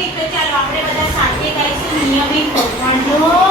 ગીત તો ચાલો આપણે બધા સાથે ગાઈશું નિયમિત ભગવાનનો.